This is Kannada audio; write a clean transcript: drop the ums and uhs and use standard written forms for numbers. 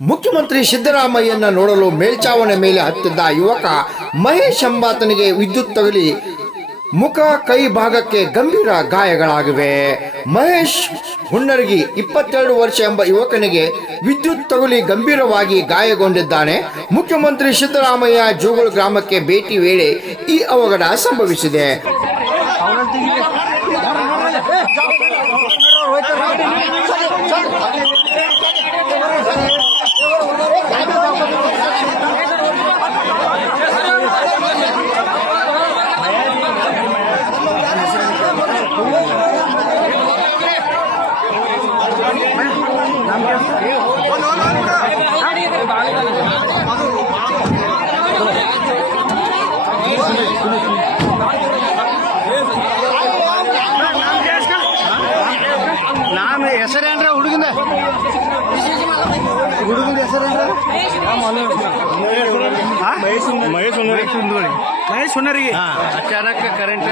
ಮುಖ್ಯಮಂತ್ರಿ ಸಿದ್ದರಾಮಯ್ಯನ ನೋಡಲು ಮೇಲ್ಚಾವಣಿ ಮೇಲೆ ಹತ್ತಿದ್ದ ಯುವಕ ಮಹೇಶ್ ಎಂಬಾತನಿಗೆ ವಿದ್ಯುತ್ ತಗುಲಿ ಮುಖ ಕೈ ಭಾಗಕ್ಕೆ ಗಂಭೀರ ಗಾಯಗಳಾಗಿವೆ. ಮಹೇಶ್ ಹುಣ್ಣರಗಿ 22 ವರ್ಷ ಎಂಬ ಯುವಕನಿಗೆ ವಿದ್ಯುತ್ ತಗುಲಿ ಗಂಭೀರವಾಗಿ ಗಾಯಗೊಂಡಿದ್ದಾನೆ. ಮುಖ್ಯಮಂತ್ರಿ ಸಿದ್ದರಾಮಯ್ಯ ಜೋಗುಳ ಗ್ರಾಮಕ್ಕೆ ಭೇಟಿ ವೇಳೆ ಈ ಅವಘಡ ಸಂಭವಿಸಿದೆ. ನಾಮ ಹೆಸರೇನ್ರ ಹುಡುಗಿನ ಹೆಸರೇನ್ರ ಮಹೇಶ್ ಹುಣ್ಣರಗಿ ಅಚಾನಕ್ ಕರೆಂಟ್